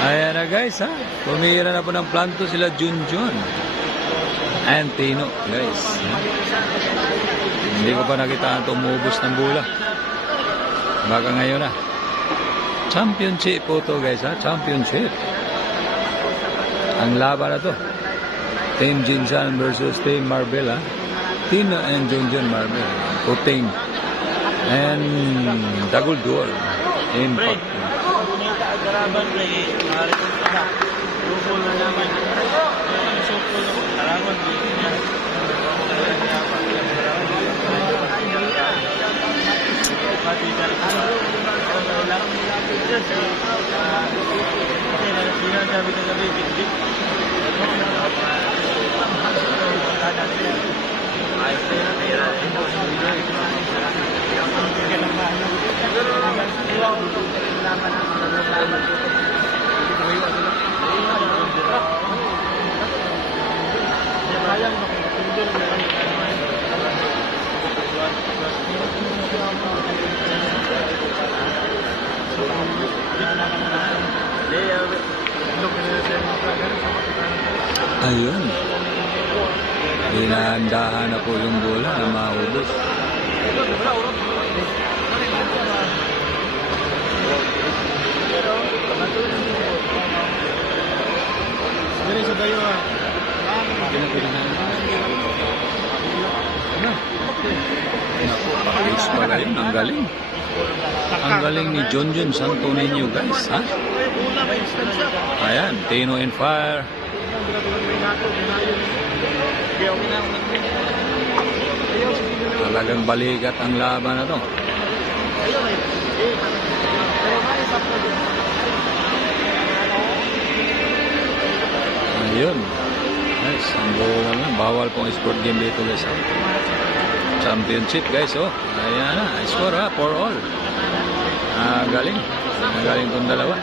Ayan na guys, ha. Pumira na po ng planto sila Junjun and Tino, guys. Hindi ko pa nakita tumubos ng bola. Baka ngayon na. Championship po to guys, ha. Championship. Ang laban na to. Team Jinsan versus Team Marvel, ha. Tino and Junjun Marvel. Puting. And Dagul Duel. Impact. Karaban lagi, hari itu sudah rukun naman. Sukul karaban dia. Pati dari ulang dia sabi gabi dik. Ayun. Dinahandahan na po yung bola na maubos. Pakis pala yun. Ang galing. Ang galing ni Junjun Santo Niño guys, ha? Ayan, Tino and Fire. Talagang balikat ang laban na to. Ayun. Guys, ang bola na. Bawal pong sport game dito guys, ha? Championship guys, oh. Ayan na, score ha, for all. Galing. Galing tong dalawa.